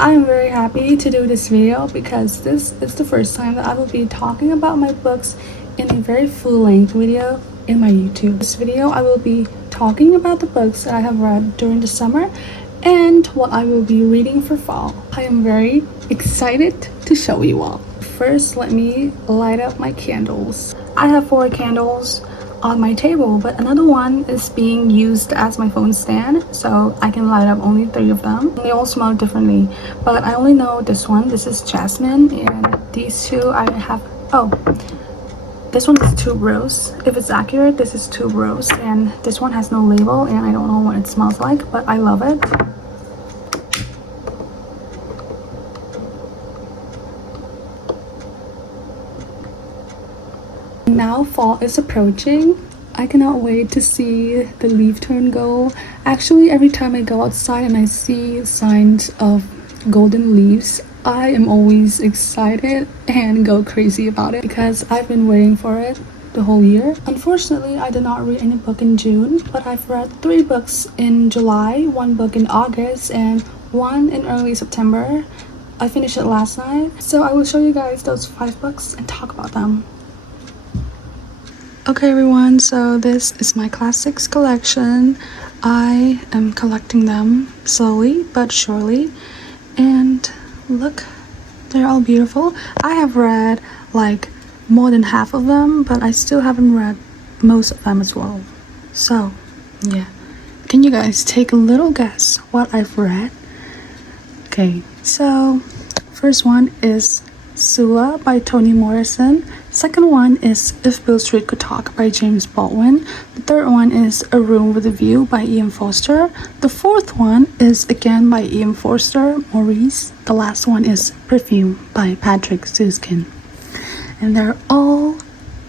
I am very happy to do this video because this is the first time that I will be talking about my books in a very full-length video in my YouTube. This video I will be talking about the books that I have read during the summer and what I will be reading for fall. I am very excited to show you all. First, let me light up my candles. I have 4 candles on my table, but another one is being used as my phone stand, so I can light up only 3 of them. They all smell differently, but I only know this one. This is jasmine, and these 2 I have. Oh, this one is tube rose. If it's accurate, this is tube rose, and this one has no label, and I don't know what it smells like, but I love it. Now fall is approaching. I cannot wait to see the leaf turn gold. Actually, every time I go outside and I see signs of golden leaves, I am always excited and go crazy about it because I've been waiting for it the whole year. Unfortunately, I did not read any book in June, but I've read 3 books in July, 1 book in August, and 1 in early September. I finished it last night, so I will show you guys those 5 books and talk about them. Okay everyone, so this is my classics collection. I am collecting them slowly but surely, and look, they're all beautiful. I have read like more than half of them, but I still haven't read most of them as well. So yeah, can you guys take a little guess what I've read? Okay, so first one is Sula by Toni Morrison. Second one is If Beale Street Could Talk by James Baldwin. The third one is A Room with a View by Forster. The fourth one is again by Forster, Maurice. The last one is Perfume by Süskind. And they're all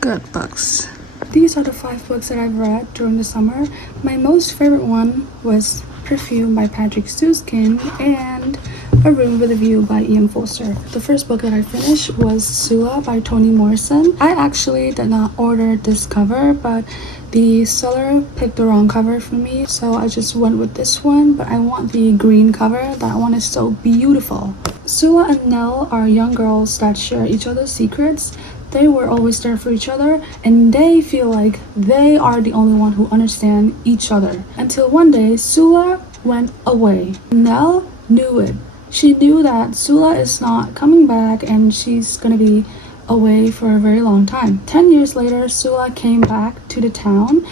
good books. These are the 5 books that I've read during the summer. My most favorite one was Perfume by Süskind and A Room with a View by Forster. The first book that I finished was Sula by Toni Morrison. I actually did not order this cover, but the seller picked the wrong cover for me, so I just went with this one, but I want the green cover. That one is so beautiful. Sula and Nell are young girls that share each other's secrets. They were always there for each other, and they feel like they are the only one who understand each other. Until one day, Sula went away. Nell knew it. She knew that Sula is not coming back and she's gonna be away for a very long time. 10 years later, Sula came back to the town,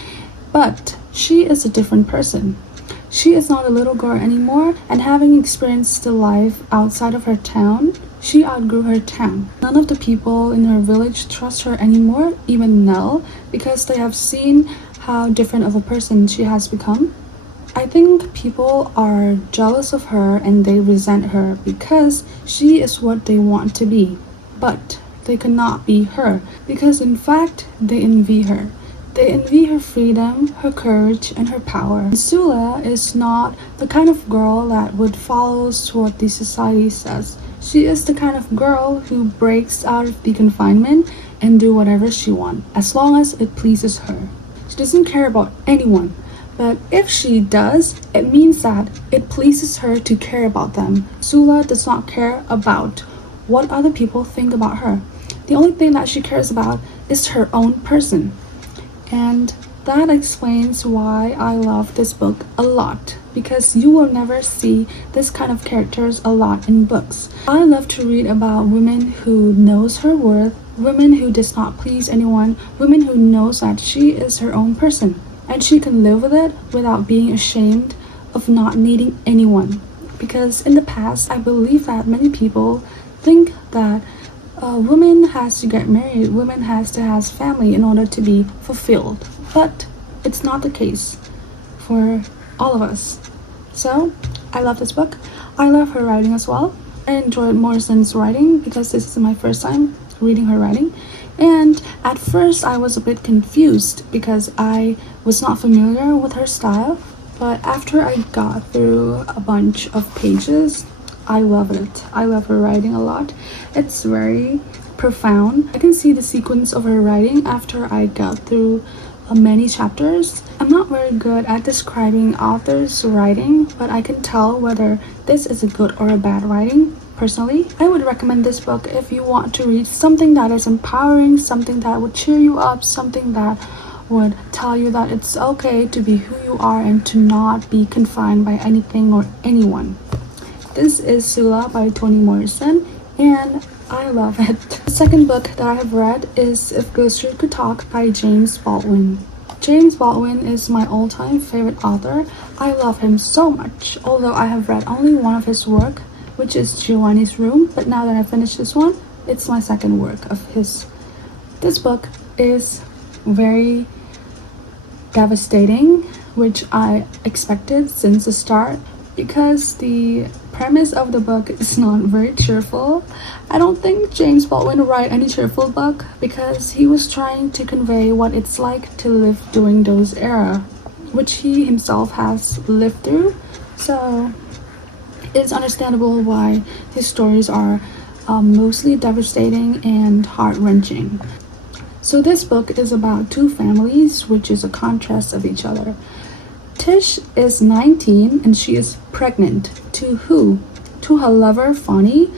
but she is a different person. She is not a little girl anymore, and having experienced the life outside of her town, she outgrew her town. None of the people in her village trust her anymore, even Nell, because they have seen how different of a person she has become. I think people are jealous of her and they resent her because she is what they want to be. But they cannot be her because in fact they envy her. They envy her freedom, her courage, and her power. Sula is not the kind of girl that would follow what the society says. She is the kind of girl who breaks out of the confinement and do whatever she wants, as long as it pleases her. She doesn't care about anyone, but if she does, it means that it pleases her to care about them. Sula does not care about what other people think about her. The only thing that she cares about is her own person. And that explains why I love this book a lot, because you will never see this kind of characters a lot in books. I love to read about women who knows her worth, women who does not please anyone, women who knows that she is her own person and she can live with it without being ashamed of not needing anyone. Because in the past, I believe that many people think that women has to get married, women has to have family in order to be fulfilled. But it's not the case for all of us. So I love this book. I love her writing as well. I enjoyed Morrison's writing because this is my first time reading her writing. And at first I was a bit confused because I was not familiar with her style. But after I got through a bunch of pages, I love it. I love her writing a lot. It's very profound. I can see the sequence of her writing after I got through many chapters. I'm not very good at describing authors' writing, but I can tell whether this is a good or a bad writing. Personally, I would recommend this book if you want to read something that is empowering, something that would cheer you up, something that would tell you that it's okay to be who you are and to not be confined by anything or anyone. This is Sula by Toni Morrison, and I love it. The second book that I have read is If Ghostry Could Talk by James Baldwin. James Baldwin is my all-time favorite author. I love him so much, although I have read only one of his work, which is Giovanni's Room, but now that I finished this one, it's my second work of his. This book is very devastating, which I expected since the start, because the premise of the book is not very cheerful. I don't think James Baldwin would write any cheerful book because he was trying to convey what it's like to live during those era, which he himself has lived through. So it's understandable why his stories are mostly devastating and heart-wrenching. So this book is about two families, which is a contrast of each other. Tish is 19 and she is pregnant. To who? To her lover, Fonny.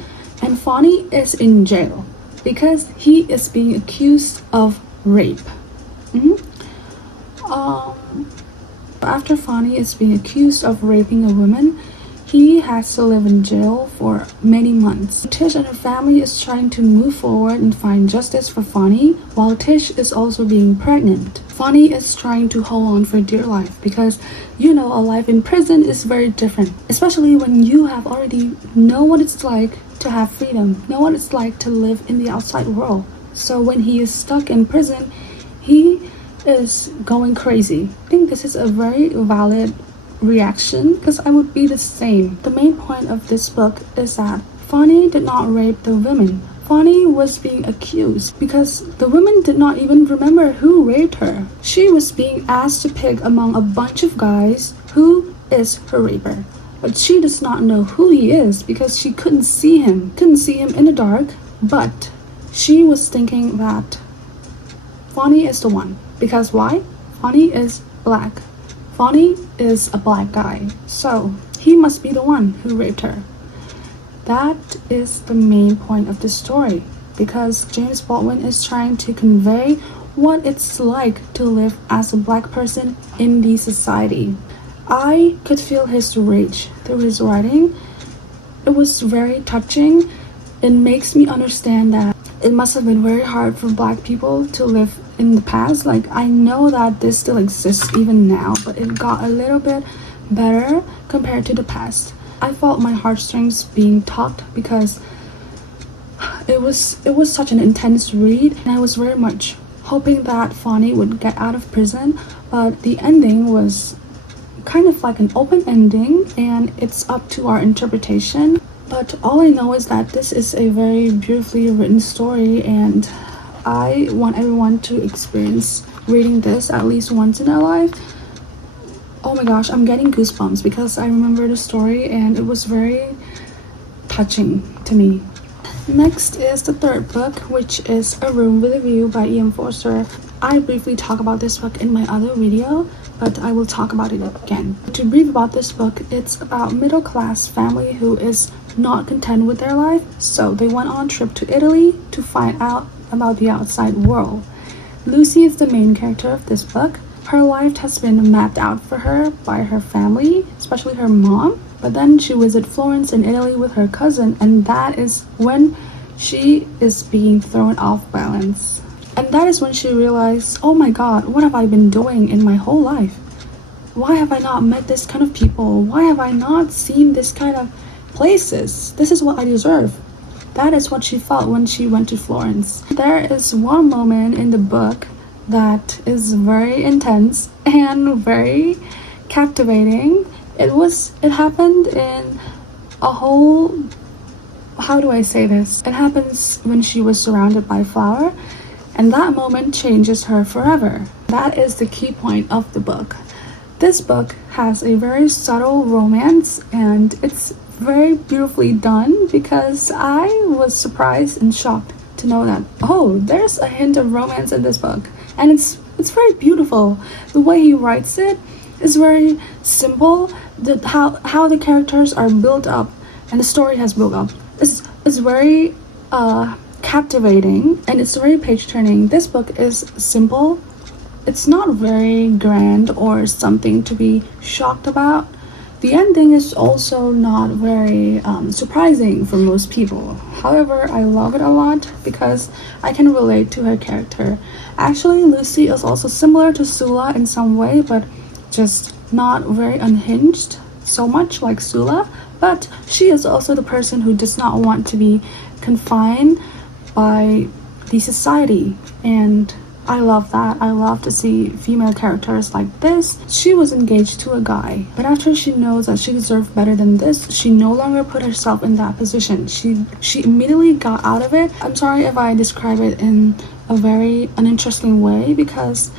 And Fonny is in jail because he is being accused of rape. After Fonny is being accused of raping a woman, he has to live in jail for many months. Tish and her family is trying to move forward and find justice for Fonny, while Tish is also being pregnant. Fonny is trying to hold on for dear life because, you know, a life in prison is very different, especially when you have already know what it's like to have freedom, know what it's like to live in the outside world. So when he is stuck in prison, he is going crazy. I think this is a very valid reaction because I would be the same. The main point of this book is that Fonny did not rape the women. Fonny was being accused because the women did not even remember who raped her. She was being asked to pick among a bunch of guys who is her raper. But she does not know who he is because she couldn't see him in the dark, but she was thinking that Fonny is the one. Because why? Fonny is black. Fonny is a black guy, so he must be the one who raped her. That is the main point of the story, because James Baldwin is trying to convey what it's like to live as a black person in the society. I could feel his rage through his writing. It was very touching. It makes me understand that it must have been very hard for black people to live in the past. Like, I know that this still exists even now, but it got a little bit better compared to the past. I felt my heartstrings being tugged because it was such an intense read, and I was very much hoping that Fonny would get out of prison, but the ending was kind of like an open ending, and it's up to our interpretation. But all I know is that this is a very beautifully written story, and I want everyone to experience reading this at least once in their life. Oh my gosh, I'm getting goosebumps because I remember the story and it was very touching to me. Next is the third book, which is A Room with a View by Forster. I briefly talked about this book in my other video, but I will talk about it again. To brief about this book, it's about middle-class family who is not content with their life, so they went on a trip to Italy to find out about the outside world. Lucy is the main character of this book. Her life has been mapped out for her by her family, especially her mom, but then she visits Florence in Italy with her cousin, and that is when she is being thrown off balance. And that is when she realized, oh my god, what have I been doing in my whole life? Why have I not met this kind of people? Why have I not seen this kind of places? This is what I deserve. That is what she felt when she went to Florence. There is one moment in the book that is very intense and very captivating. It happened in a whole, how do I say this? It happens when she was surrounded by flower, and that moment changes her forever. That is the key point of the book. This book has a very subtle romance, and it's very beautifully done because I was surprised and shocked to know that, oh, there's a hint of romance in this book. and it's very beautiful. The way he writes it is very simple. How the characters are built up and the story has built up is very captivating, and it's very page turning. This book is simple. It's not very grand or something to be shocked about. The ending is also not very surprising for most people. However, I love it a lot because I can relate to her character. Actually, Lucy is also similar to Sula in some way, but just not very unhinged so much like Sula. But she is also the person who does not want to be confined by the society, and I love that. I love to see female characters like this. She was engaged to a guy, but after she knows that she deserved better than this, she no longer put herself in that position. She immediately got out of it. I'm sorry if I describe it in a very uninteresting way because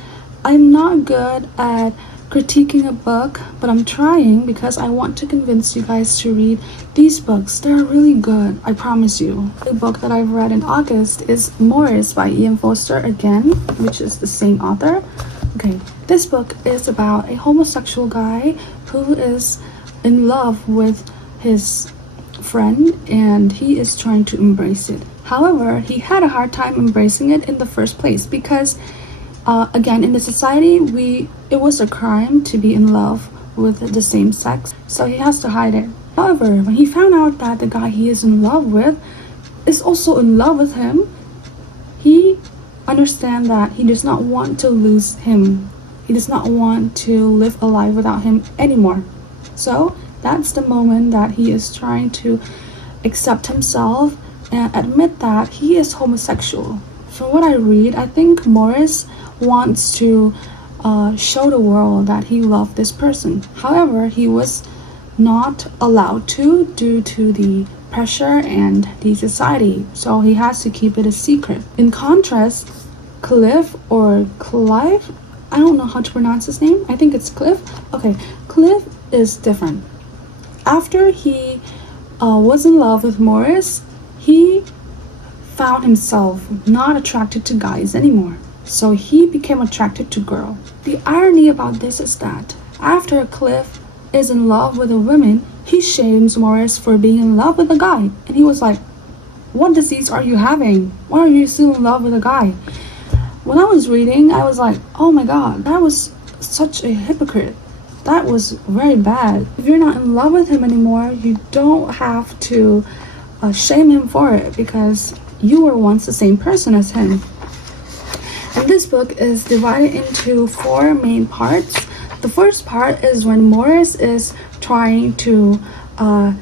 I'm not good at critiquing a book, but I'm trying because I want to convince you guys to read these books. They're really good, I promise you. The book that I've read in August is Maurice by Forster again, which is the same author. Okay, this book is about a homosexual guy who is in love with his friend and he is trying to embrace it. However, he had a hard time embracing it in the first place because again, in the society, it was a crime to be in love with the same sex, so he has to hide it. However, when he found out that the guy he is in love with is also in love with him, he understands that he does not want to lose him. He does not want to live a life without him anymore. So that's the moment that he is trying to accept himself and admit that he is homosexual. From what I read, I think Maurice wants to show the world that he loved this person. However, he was not allowed to due to the pressure and the society, so he has to keep it a secret. In contrast, Cliff or Clive, I don't know how to pronounce his name. I think it's Cliff. Okay, Cliff is different. After he was in love with Maurice, he found himself not attracted to guys anymore. So he became attracted to girls. The irony about this is that after Cliff is in love with a woman, he shames Maurice for being in love with a guy. And he was like, what disease are you having? Why are you still in love with a guy? When I was reading, I was like, oh my god, that was such a hypocrite. That was very bad. If you're not in love with him anymore, you don't have to shame him for it because you were once the same person as him. And this book is divided into 4 main parts. The first part is when Maurice is trying to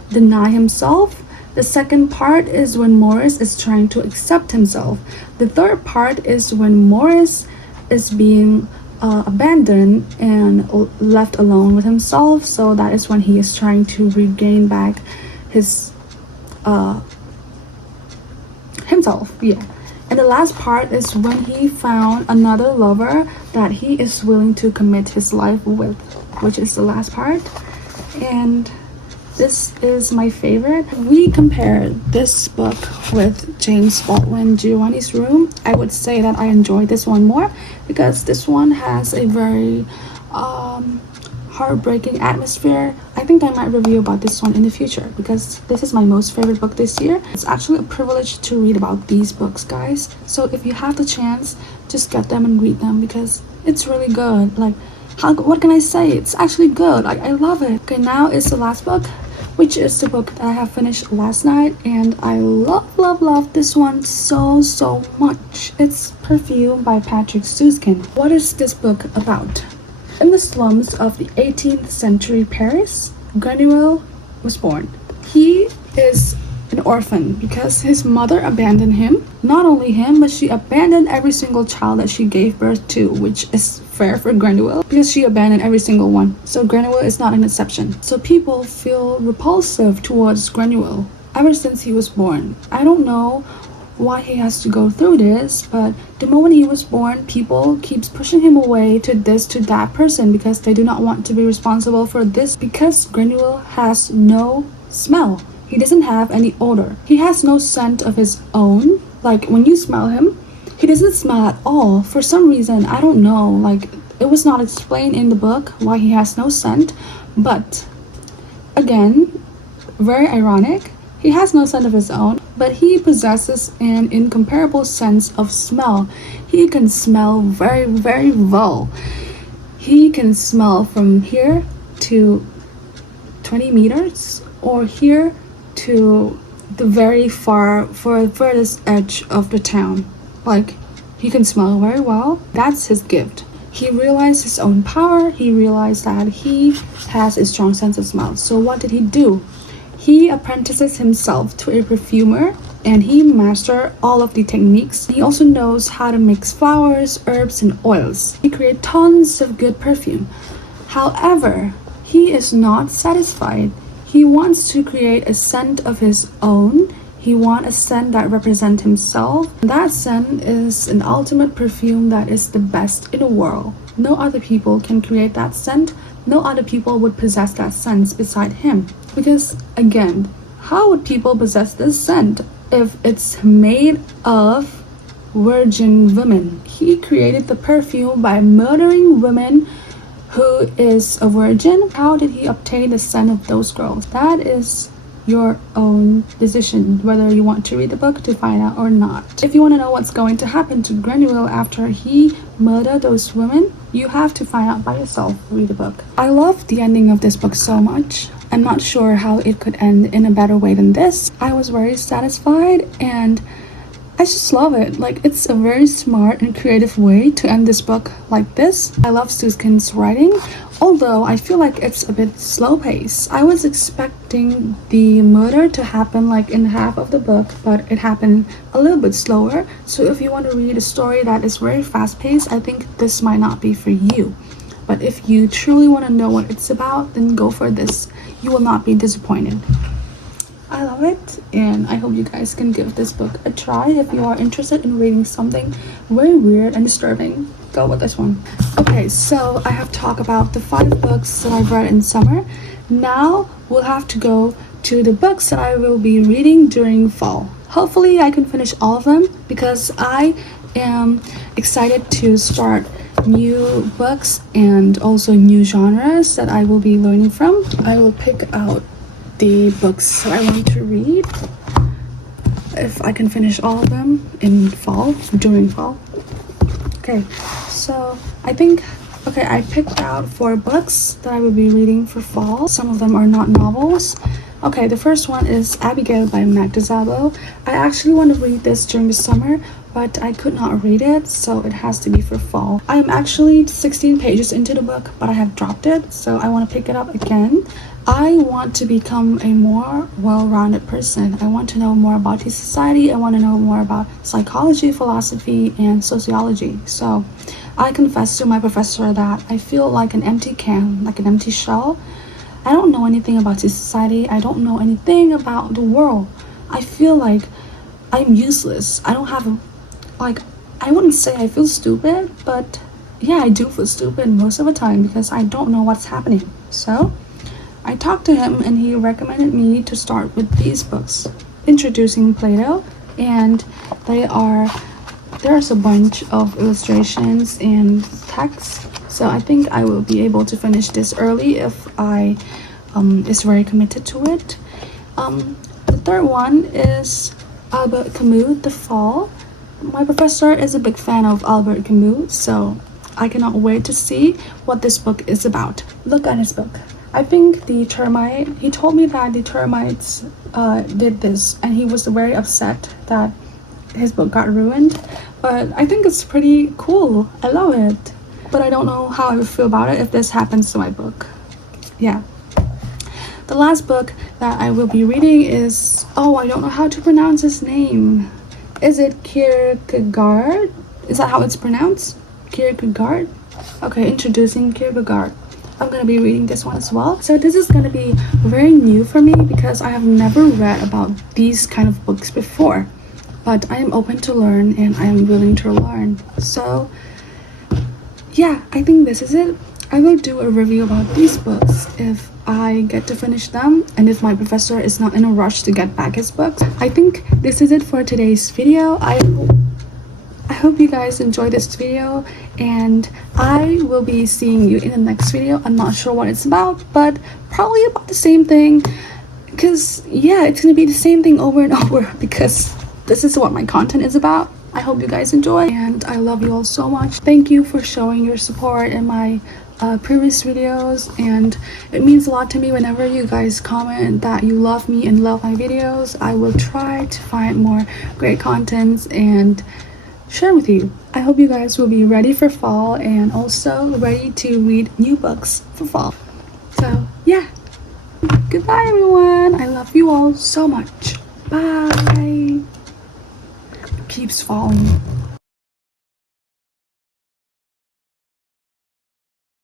deny himself. The second part is when Maurice is trying to accept himself. The third part is when Maurice is being abandoned and left alone with himself. So that is when he is trying to regain back his himself. Yeah. And the last part is when he found another lover that he is willing to commit his life with, which is the last part. And this is my favorite. We compared this book with James Baldwin, Giovanni's Room. I would say that I enjoyed this one more because this one has a very heartbreaking atmosphere. I think I might review about this one in the future because this is my most favorite book this year. It's actually a privilege to read about these books, guys. So if you have the chance, just get them and read them because it's really good. Like, what can I say? It's actually good. I love it. Okay, now is the last book, which is the book that I have finished last night, and I love this one so much. It's Perfume by Süskind. What is this book about? In the slums of the 18th century Paris, Grenouille was born. He is an orphan because his mother abandoned him. Not only him, but she abandoned every single child that she gave birth to, which is fair for Grenouille because she abandoned every single one. So Grenouille is not an exception. So people feel repulsive towards Grenouille ever since he was born. I don't know why he has to go through this, but the moment he was born, people keeps pushing him away to this, to that person because they do not want to be responsible for this because Grenouille has no smell. He doesn't have any odor. He has no scent of his own. Like when you smell him, He doesn't smell at all. For some reason, I don't know, like it was not explained in the book why he has no scent, but again, very ironic. He has no scent of his own, but he possesses an incomparable sense of smell. He can smell very, very well. He can smell from here to 20 meters or here to the very furthest edge of the town. Like, he can smell very well. That's his gift. He realized his own power. He realized that he has a strong sense of smell. So what did he do? He apprentices himself to a perfumer and he mastered all of the techniques. He also knows how to mix flowers, herbs, and oils. He created tons of good perfume. However, he is not satisfied. He wants to create a scent of his own. He wants a scent that represents himself. That scent is an ultimate perfume that is the best in the world. No other people can create that scent. No other people would possess that scent beside him. Because again, how would people possess this scent if it's made of virgin women? He created the perfume by murdering women who is a virgin. How did he obtain the scent of those girls? That is your own decision, whether you want to read the book to find out or not. If you want to know what's going to happen to Grenouille after he murdered those women, you have to find out by yourself. Read the book. I love the ending of this book so much. I'm not sure how it could end in a better way than this. I was very satisfied and I just love it. Like, it's a very smart and creative way to end this book like this. I love Süskind's writing, although I feel like it's a bit slow paced. I was expecting the murder to happen like in half of the book, but it happened a little bit slower. So if you want to read a story that is very fast paced, I think this might not be for you. But if you truly want to know what it's about, then go for this. You will not be disappointed. I love it, and I hope you guys can give this book a try. If you are interested in reading something very weird and disturbing, go with this one. Okay, so I have talked about the 5 books that I've read in summer. Now we'll have to go to the books that I will be reading during fall. Hopefully I can finish all of them because I am excited to start new books and also new genres that I will be learning from. I will pick out the books that I want to read if I can finish all of them in fall, during fall. Okay, so I picked out 4 books that I will be reading for fall. Some of them are not novels. Okay, the first one is Abigail by Magda Szabo. I actually want to read this during the summer, but I could not read it, so it has to be for fall. I am actually 16 pages into the book, but I have dropped it, so I want to pick it up again. I want to become a more well-rounded person. I want to know more about the society. I want to know more about psychology, philosophy, and sociology. So I confessed to my professor that I feel like an empty can, like an empty shell. I don't know anything about the society. I don't know anything about the world. I feel like I'm useless. I don't have I wouldn't say I feel stupid, but yeah, I do feel stupid most of the time because I don't know what's happening. So I talked to him and he recommended me to start with these books, Introducing Plato, and there's a bunch of illustrations and text. So I think I will be able to finish this early if I is very committed to it. The third one is Albert Camus, The Fall. My professor is a big fan of Albert Camus, so I cannot wait to see what this book is about. Look at his book. I think he told me that the termites did this and he was very upset that his book got ruined, but I think it's pretty cool. I love it, but I don't know how I would feel about it if this happens to my book. Yeah. The last book that I will be reading is, I don't know how to pronounce his name. Is it Kierkegaard? Is that how it's pronounced? Kierkegaard? Okay, Introducing Kierkegaard. I'm going to be reading this one as well. So this is going to be very new for me because I have never read about these kind of books before. But I am open to learn and I am willing to learn. So yeah, I think this is it. I will do a review about these books if I get to finish them and if my professor is not in a rush to get back his books. I think this is it for today's video. I hope you guys enjoyed this video, and I will be seeing you in the next video. I'm not sure what it's about, but probably about the same thing, because yeah, it's gonna be the same thing over and over, because this is what my content is about. I hope you guys enjoy, and I love you all so much. Thank you for showing your support in my previous videos, and it means a lot to me whenever you guys comment that you love me and love my videos. I will try to find more great contents and share with you. I hope you guys will be ready for fall and also ready to read new books for fall. So yeah, goodbye everyone. I love you all so much. Bye. It keeps falling.